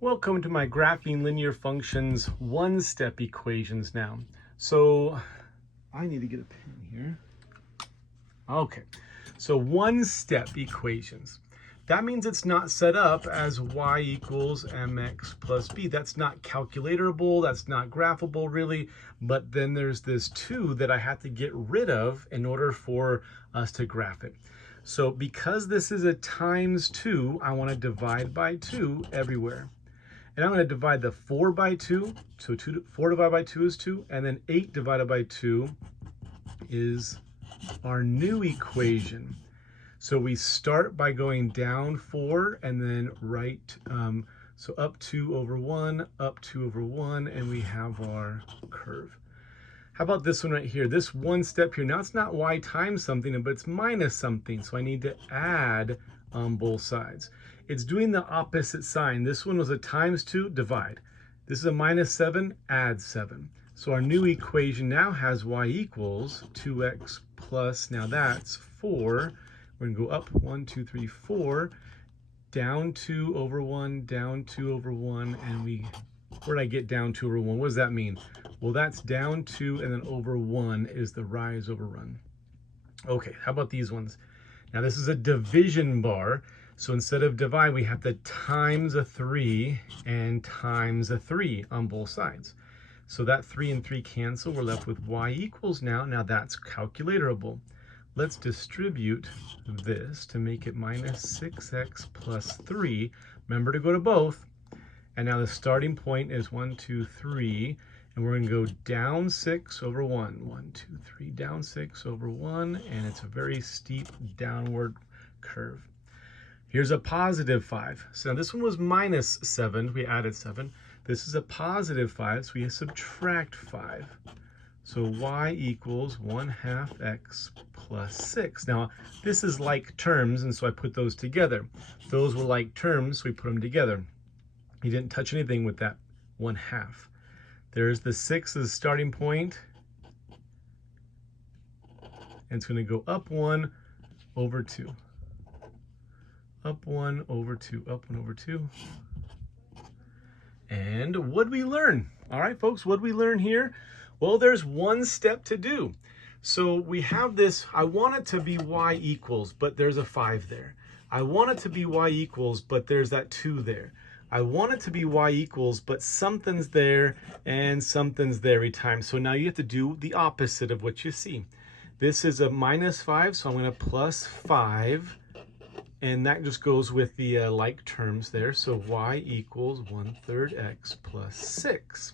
Welcome to my graphing linear functions one-step equations now. So I need to get a pen here. Okay, so one-step equations. That means it's not set up as y equals mx plus b. That's not calculatorable, that's not graphable really, but then there's this 2 that I have to get rid of in order for us to graph it. So because this is a times 2, I want to divide by 2 everywhere. And I'm going to divide the 4 by 2. So 4 divided by 2 is 2. And then 8 divided by 2 is our new equation. So we start by going down 4 and then right. So up 2 over 1, up 2 over 1, and we have our curve. How about this one right here? This one step here. Now it's not y times something, but it's minus something. So I need to add on both sides. It's doing the opposite sign. This one was a times 2, divide. This is a minus 7, add 7. So our new equation now has y equals 2x plus, now that's 4. We're going to go up 1, 2, 3, 4, down 2 over 1, down 2 over 1, and where did I get down 2 over 1? What does that mean? Well, that's down 2 and then over 1 is the rise over run. Okay, how about these ones? Now this is a division bar. So instead of divide, we have to times a 3 and times a 3 on both sides. So that 3 and 3 cancel. We're left with y equals now. Now that's calculatorable. Let's distribute this to make it minus 6x plus 3. Remember to go to both. And now the starting point is 1, 2, 3. And we're going to go down 6 over 1. 1, 2, 3, down 6 over 1. And it's a very steep downward curve. Here's a positive 5. So now this one was minus 7. We added 7. This is a positive 5, so we subtract 5. So y equals 1/2 x plus 6. Now, this is like terms, and so I put those together. Those were like terms, so we put them together. You didn't touch anything with that 1/2. There's the 6 as the starting point. And it's going to go up 1 over 2. Up 1 over 2, up 1 over 2. And what'd we learn? All right, folks, what'd we learn here? Well, there's one step to do. So we have this, I want it to be y equals, but there's a 5 there. I want it to be y equals, but there's that 2 there. I want it to be y equals, but something's there and something's there every time. So now you have to do the opposite of what you see. This is a minus 5, so I'm going to plus 5. And that just goes with the like terms there. So y equals 1/3 x plus 6.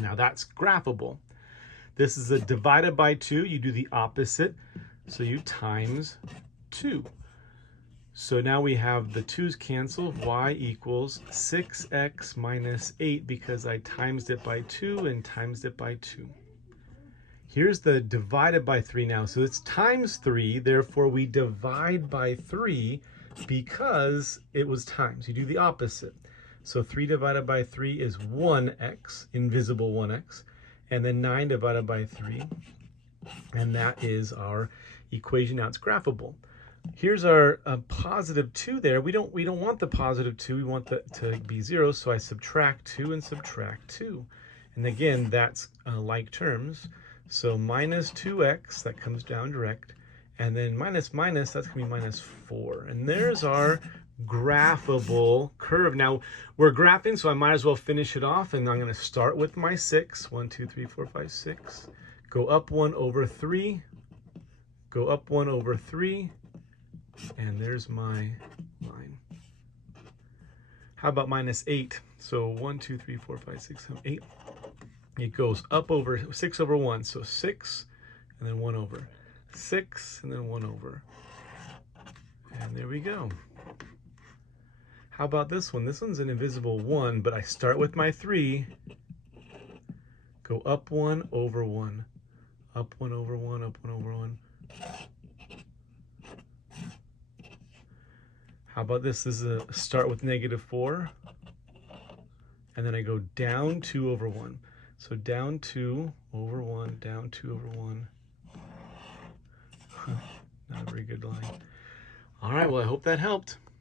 Now that's graphable. This is a divided by 2. You do the opposite. So you times 2. So now we have the 2's cancel. Y equals 6x minus 8 because I times it by 2 and times it by 2. Here's the divided by 3 now. So it's times 3, therefore we divide by 3 because it was times. You do the opposite. So 3 divided by 3 is 1x, invisible 1x. And then 9 divided by 3. And that is our equation. Now it's graphable. Here's our positive 2 there. We don't want the positive 2. We want that to be 0. So I subtract 2 and subtract 2. And again, that's like terms. So minus 2x, that comes down direct, and then minus minus, that's going to be minus 4. And there's our graphable curve. Now, we're graphing, so I might as well finish it off, and I'm going to start with my 6. 1, 2, 3, 4, 5, 6. Go up 1 over 3. Go up 1 over 3. And there's my line. How about minus 8? So 1, 2, 3, 4, 5, 6, 7, 8. It goes up over 6 over 1. So 6 and then 1 over. 6 and then 1 over. And there we go. How about this one? This one's an invisible 1, but I start with my 3. Go up 1 over 1. Up 1 over 1, up 1 over 1. How about this? This is a start with negative 4. And then I go down 2 over 1. So down 2 over 1, down 2 over 1. Not a very good line. All right, well, I hope that helped.